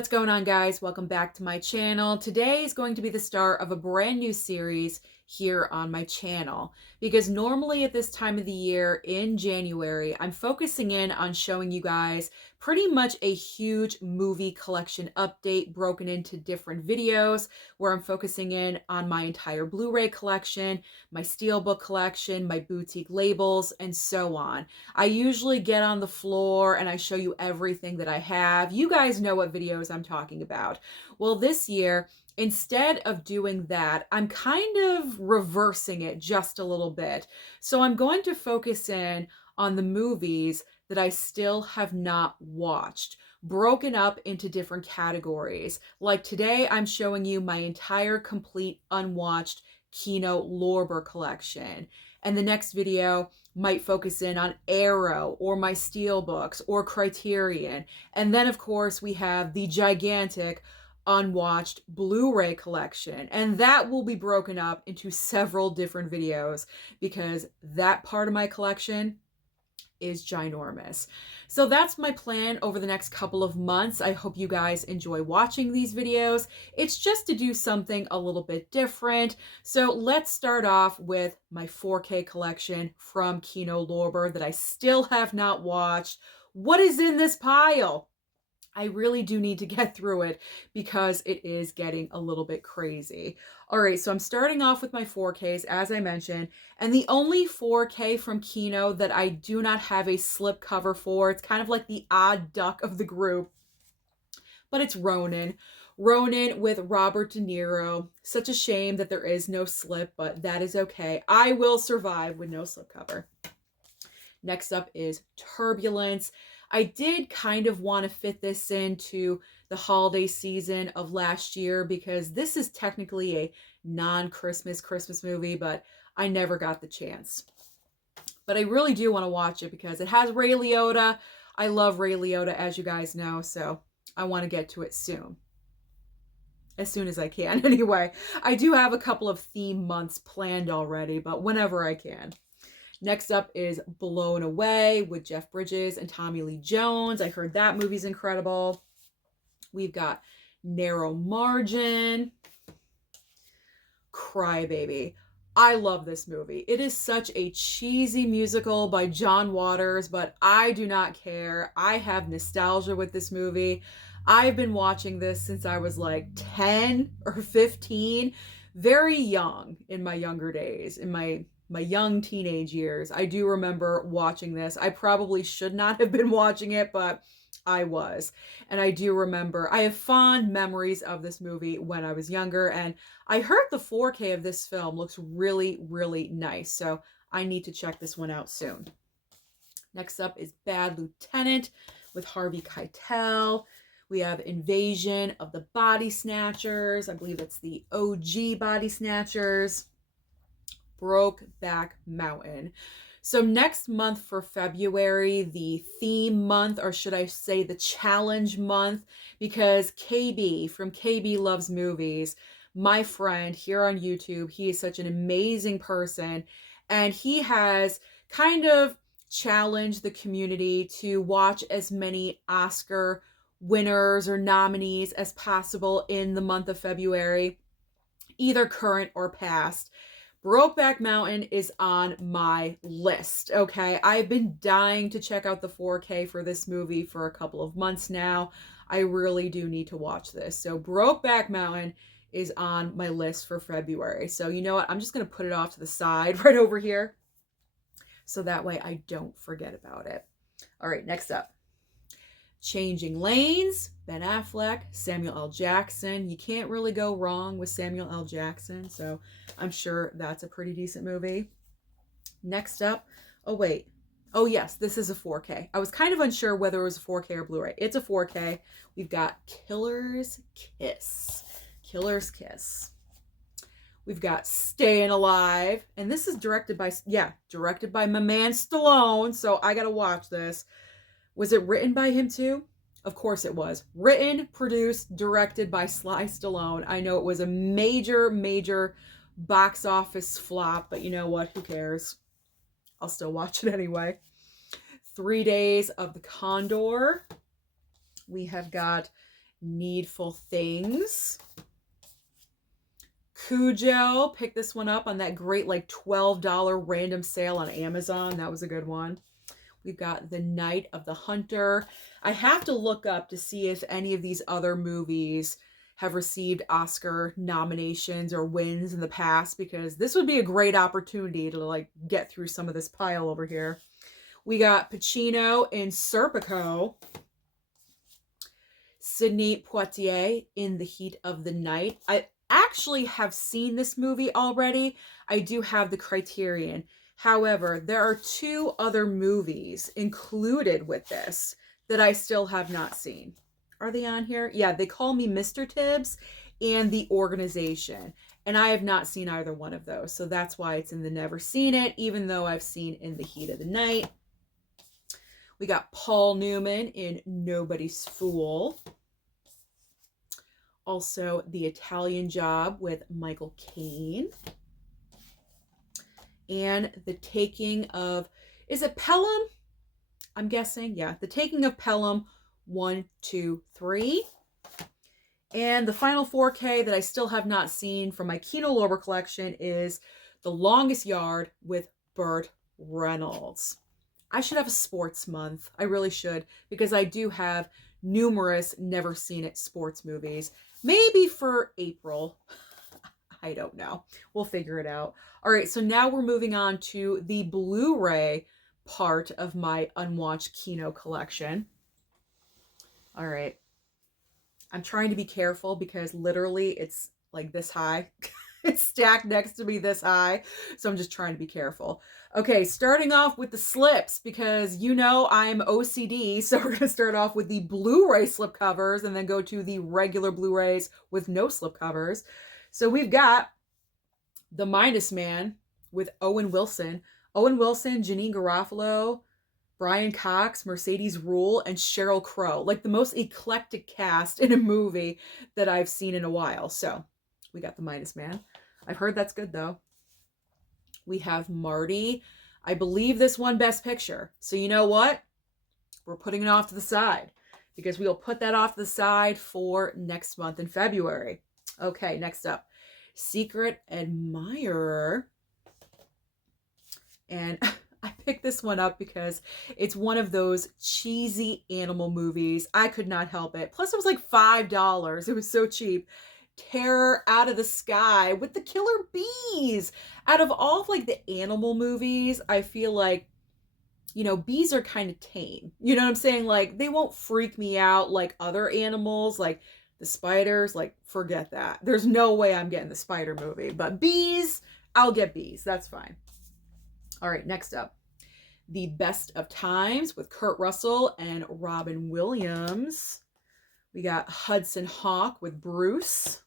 What's going on, guys? Welcome back to my channel. Today is going to be the start of a brand new series here on my channel, because normally at this time of the year in January, I'm focusing in on showing you guys pretty much a huge movie collection update broken into different videos where I'm focusing in on my entire Blu-ray collection, my steelbook collection, my boutique labels, and so on. I usually get on the floor and I show you everything that I have. You guys know what videos I'm talking about. Well, this year, instead of doing that, I'm kind of reversing it just a little bit. So I'm going to focus in on the movies that I still have not watched, broken up into different categories. Like today, I'm showing you my entire complete unwatched Kino Lorber collection. And the next video might focus in on Arrow or my Steelbooks or Criterion. And then, of course, we have the gigantic unwatched Blu-ray collection. And that will be broken up into several different videos because that part of my collection is ginormous. So that's my plan over the next couple of months. I hope you guys enjoy watching these videos. It's just to do something a little bit different. So let's start off with my 4K collection from Kino Lorber that I still have not watched. What is in this pile? I really do need to get through it because it is getting a little bit crazy. All right, so I'm starting off with my 4Ks, as I mentioned, and the only 4K from Kino that I do not have a slip cover for, it's kind of like the odd duck of the group, but it's Ronin. Ronin with Robert De Niro. Such a shame that there is no slip, but that is okay. I will survive with no slip cover. Next up is Turbulence. I did kind of want to fit this into the holiday season of last year because this is technically a non-Christmas Christmas movie, but I never got the chance. But I really do want to watch it because it has Ray Liotta. I love Ray Liotta, as you guys know, so I want to get to it soon. As soon as I can, anyway. I do have a couple of theme months planned already, but whenever I can. Next up is Blown Away with Jeff Bridges and Tommy Lee Jones. I heard that movie's incredible. We've got Narrow Margin. Cry Baby. I love this movie. It is such a cheesy musical by John Waters, but I do not care. I have nostalgia with this movie. I've been watching this since I was like 10 or 15. Very young in my younger days, in my young teenage years. I do remember watching this. I probably should not have been watching it, but I was. And I do remember, I have fond memories of this movie when I was younger, and I heard the 4K of this film looks really, really nice. So I need to check this one out soon. Next up is Bad Lieutenant with Harvey Keitel. We have Invasion of the Body Snatchers. I believe it's the OG Body Snatchers. Brokeback Mountain. So next month for February, the theme month, or should I say the challenge month, because KB from KB Loves Movies, my friend here on YouTube, he is such an amazing person, and he has kind of challenged the community to watch as many Oscar winners or nominees as possible in the month of February, either current or past. Brokeback Mountain is on my list, okay? I've been dying to check out the 4K for this movie for a couple of months now. I really do need to watch this. So Brokeback Mountain is on my list for February. So you know what? I'm just going to put it off to the side right over here so that way I don't forget about it. All right, next up. Changing Lanes, Ben Affleck, Samuel L. Jackson. You can't really go wrong with Samuel L. Jackson, so I'm sure that's a pretty decent movie. Next up, oh wait, oh yes, this is a 4K. I was kind of unsure whether it was a 4K or Blu-ray. It's a 4K. We've got Killer's Kiss. Killer's Kiss. We've got Staying Alive, and this is directed by my man Stallone, so I gotta watch this. Was it written by him too? Of course it was. Written, produced, directed by Sly Stallone. I know it was a major, major box office flop, but you know what? Who cares? I'll still watch it anyway. 3 Days of the Condor. We have got Needful Things. Cujo, picked this one up on that great like $12 random sale on Amazon. That was a good one. We've got The Night of the Hunter. I have to look up to see if any of these other movies have received Oscar nominations or wins in the past, because this would be a great opportunity to like get through some of this pile over here. We got Pacino in Serpico. Sidney Poitier in The Heat of the Night. I actually have seen this movie already. I do have the Criterion. However, there are 2 other movies included with this that I still have not seen. Are they on here? Yeah, They Call Me Mr. Tibbs and The Organization. And I have not seen either one of those. So that's why it's in the never seen it, even though I've seen In the Heat of the Night. We got Paul Newman in Nobody's Fool. Also, The Italian Job with Michael Caine. And The Taking of, is it Pelham? I'm guessing, yeah. The Taking of Pelham 1, 2, 3. And the final 4K that I still have not seen from my Kino Lorber collection is The Longest Yard with Burt Reynolds. I should have a sports month. I really should, because I do have numerous never seen it sports movies. Maybe for April. I don't know. We'll figure it out. All right, so now we're moving on to the Blu-ray part of my Unwatched Kino collection. All right. I'm trying to be careful because literally it's like this high. It's stacked next to me this high. So I'm just trying to be careful. Okay, starting off with the slips, because you know I'm OCD. So we're going to start off with the Blu-ray slip covers and then go to the regular Blu-rays with no slip covers. So we've got The Minus Man with Owen Wilson. Owen Wilson, Janine Garofalo, Brian Cox, Mercedes Ruehl, and Sheryl Crow. Like the most eclectic cast in a movie that I've seen in a while. So we got The Minus Man. I've heard that's good though. We have Marty. I believe this won Best Picture. So you know what? We're putting it off to the side because we'll put that off to the side for next month in February. Okay, next up. Secret Admirer. And I picked this one up because it's one of those cheesy animal movies. I could not help it. Plus it was like $5. It was so cheap. Terror Out of the Sky with the killer bees. Out of all of like the animal movies, I feel like, you know, bees are kind of tame. You know what I'm saying? Like they won't freak me out like other animals, like the spiders. Like forget that. There's no way I'm getting the spider movie. But bees, I'll get bees. That's fine. All right, next up. The Best of Times with Kurt Russell and Robin Williams. We got Hudson Hawk with Bruce.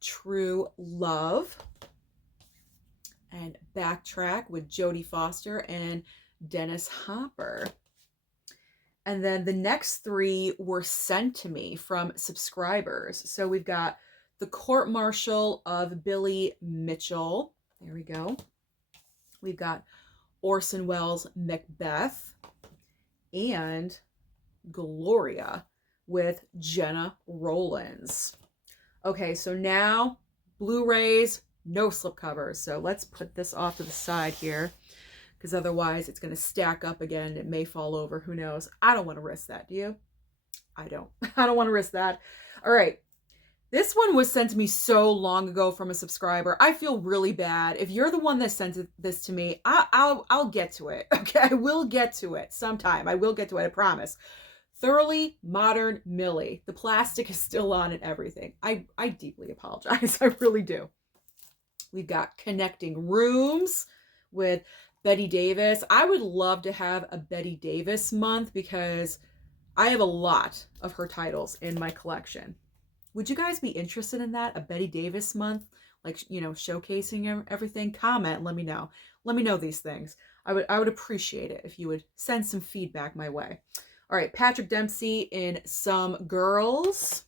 True Love. And Backtrack with Jodie Foster and Dennis Hopper. And then the next 3 were sent to me from subscribers. So we've got The Court Martial of Billy Mitchell. There we go. We've got Orson Welles' Macbeth and Gloria with Jenna Rollins. Okay, so now Blu-rays, no slipcovers. So let's put this off to the side here because otherwise it's going to stack up again. It may fall over. Who knows? I don't want to risk that. Do you? I don't. I don't want to risk that. All right. This one was sent to me so long ago from a subscriber. I feel really bad. If you're the one that sent this to me, I'll get to it. Okay, I will get to it sometime. I will get to it, I promise. Thoroughly Modern Millie. The plastic is still on and everything. I deeply apologize. I really do. We've got Connecting Rooms with Betty Davis. I would love to have a Betty Davis month because I have a lot of her titles in my collection. Would you guys be interested in that? A Betty Davis month? Like, you know, showcasing everything? Comment, let me know. Let me know these things. I would appreciate it if you would send some feedback my way. All right, Patrick Dempsey in Some Girls.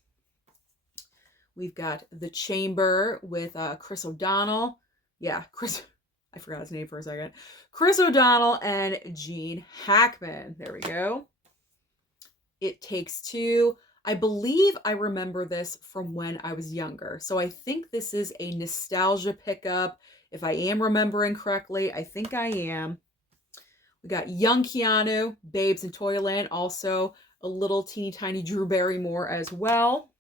We've got The Chamber with Chris O'Donnell. Yeah, I forgot his name for a second. Chris O'Donnell and Gene Hackman. There we go. It Takes Two. I believe I remember this from when I was younger. So I think this is a nostalgia pickup. If I am remembering correctly, I think I am. We got young Keanu, Babes in Toyland, also a little teeny tiny Drew Barrymore as well.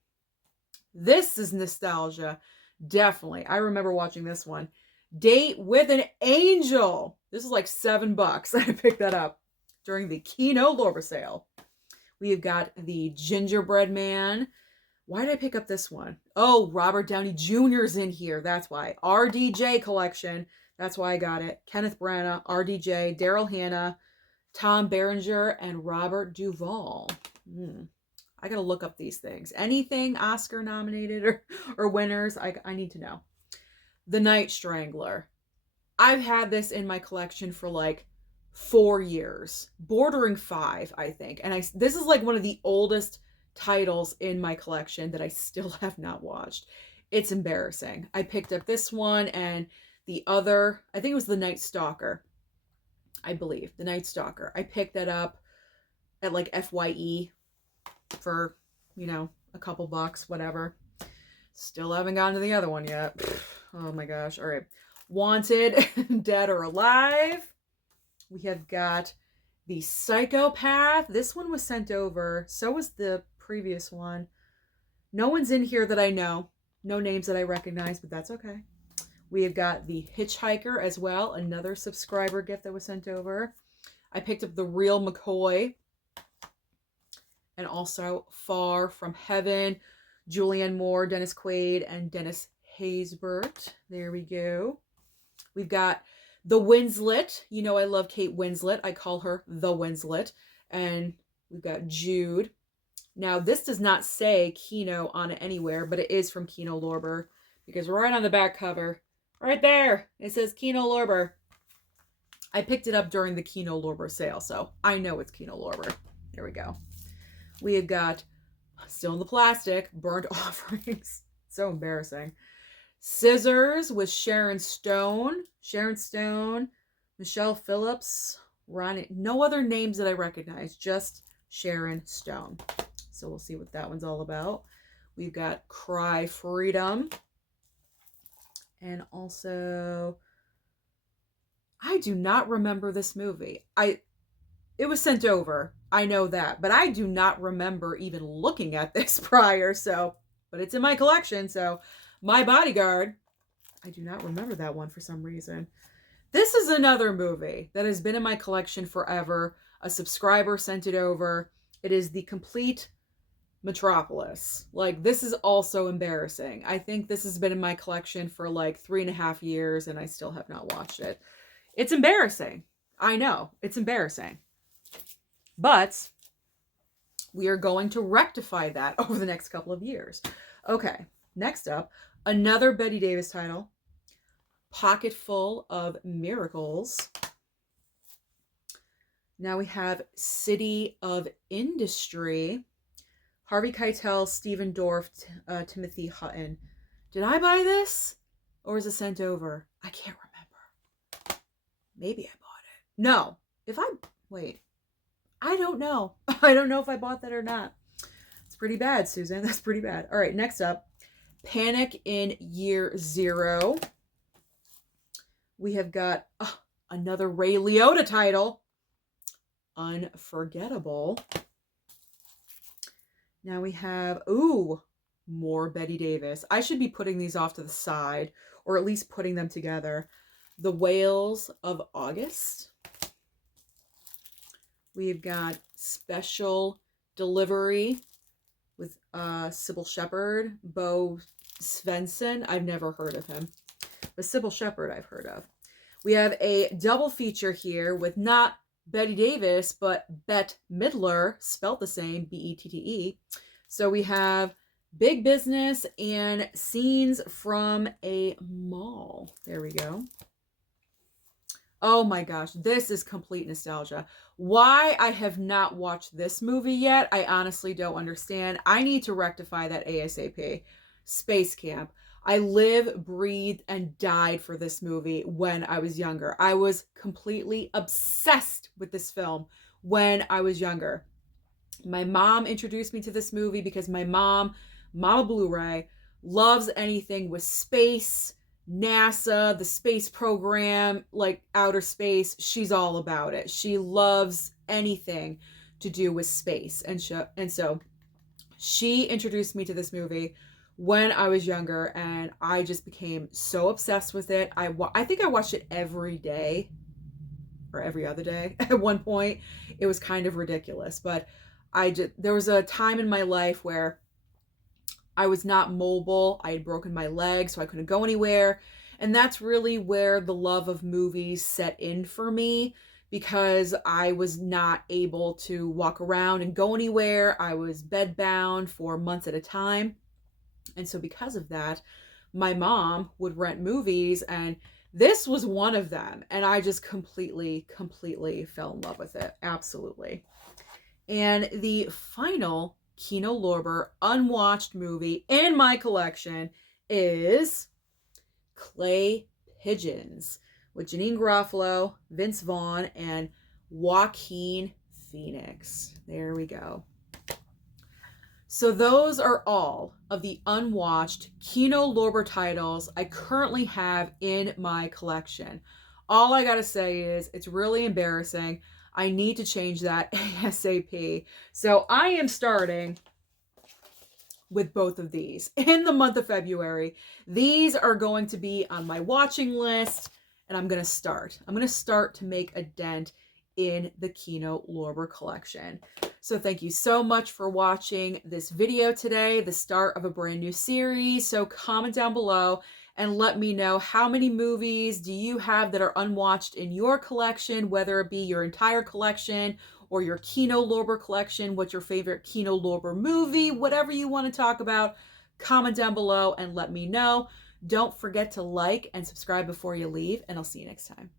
This is nostalgia. Definitely. I remember watching this one. Date with an Angel. This is like $7. I picked that up during the Kino Lorber sale. We've got the Gingerbread Man. Why did I pick up this one? Oh, Robert Downey Jr.'s in here. That's why. RDJ collection. That's why I got it. Kenneth Branagh, RDJ, Daryl Hannah, Tom Berenger, and Robert Duvall. I gotta look up these things. Anything Oscar nominated or winners, I need to know. The Night Strangler. I've had this in my collection for like 4 years, bordering 5, I think. And this is like one of the oldest titles in my collection that I still have not watched. It's embarrassing. I picked up this one and the other, I think it was The Night Stalker. I believe, The Night Stalker. I picked that up at like FYE for, a couple bucks, whatever. Still haven't gotten to the other one yet. Oh my gosh. All right. Wanted, Dead or Alive. We have got The Psychopath. This one was sent over. So was the previous one. No one's in here that I know. No names that I recognize, but that's okay. We have got The Hitchhiker as well. Another subscriber gift that was sent over. I picked up The Real McCoy. And also Far From Heaven. Julianne Moore, Dennis Quaid, and Dennis Haysbert. There we go. We've got The Winslet. You know I love Kate Winslet. I call her The Winslet. And we've got Jude. Now, this does not say Kino on it anywhere, but it is from Kino Lorber. Because right on the back cover, right there, it says Kino Lorber. I picked it up during the Kino Lorber sale, so I know it's Kino Lorber. There we go. We have got, still in the plastic, Burnt Offerings. So embarrassing. Scissors with Sharon Stone. Michelle Phillips. Ronnie. No other names that I recognize. Just Sharon Stone. So we'll see what that one's all about. We've got Cry Freedom. And also, I do not remember this movie. It was sent over. I know that. But I do not remember even looking at this prior. But it's in my collection. So, My Bodyguard. I do not remember that one for some reason. This is another movie that has been in my collection forever. A subscriber sent it over. It is The Complete Metropolis. Like, this is also embarrassing. I think this has been in my collection for like 3.5 years and I still have not watched it. It's embarrassing. I know. It's embarrassing. But we are going to rectify that over the next couple of years. Okay, next up, another Bette Davis title, Pocket Full of Miracles. Now we have City of Industry, Harvey Keitel, Stephen Dorff, Timothy Hutton. Did I buy this? Or was it sent over? I can't remember. Maybe I bought it. No. Wait. I don't know. I don't know if I bought that or not. It's pretty bad, Susan. That's pretty bad. All right, next up. Panic in Year Zero. We have got another Ray Liotta title. Unforgettable. Now we have, more Bette Davis. I should be putting these off to the side, or at least putting them together. The Whales of August. We've got Special Delivery with Sybil Shepherd, Bo Svensson. I've never heard of him. But Sybil Shepherd I've heard of. We have a double feature here with not Bette Davis, but Bette Midler, spelt the same, B-E-T-T-E. So we have Big Business and Scenes from a Mall. There we go. Oh my gosh, this is complete nostalgia. Why I have not watched this movie yet, I honestly don't understand. I need to rectify that ASAP. Space Camp. I lived, breathed, and died for this movie when I was younger. I was completely obsessed with this film when I was younger. My mom introduced me to this movie because my Mama Blu-ray, loves anything with space, NASA, the space program, like outer space. She's all about it. She loves anything to do with space. And so she introduced me to this movie when I was younger, and I just became so obsessed with it. I think I watched it every day or every other day at one point. It was kind of ridiculous, but there was a time in my life where I was not mobile. I had broken my leg, so I couldn't go anywhere. And that's really where the love of movies set in for me, because I was not able to walk around and go anywhere. I was bedbound for months at a time. And so because of that, my mom would rent movies, and this was one of them. And I just completely fell in love with it. Absolutely. And the final Kino Lorber unwatched movie in my collection is Clay Pigeons with Janine Garofalo, Vince Vaughn, and Joaquin Phoenix. There we go. So those are all of the unwatched Kino Lorber titles I currently have in my collection. All I gotta say is it's really embarrassing. I need to change that ASAP. So I am starting with both of these in the month of February. These are going to be on my watching list, and I'm going to start to make a dent in the Kino Lorber collection. So thank you so much for watching this video today, the start of a brand new series. So comment down below and let me know, how many movies do you have that are unwatched in your collection, whether it be your entire collection or your Kino Lorber collection. What's your favorite Kino Lorber movie? Whatever you want to talk about, comment down below and let me know. Don't forget to like and subscribe before you leave, and I'll see you next time.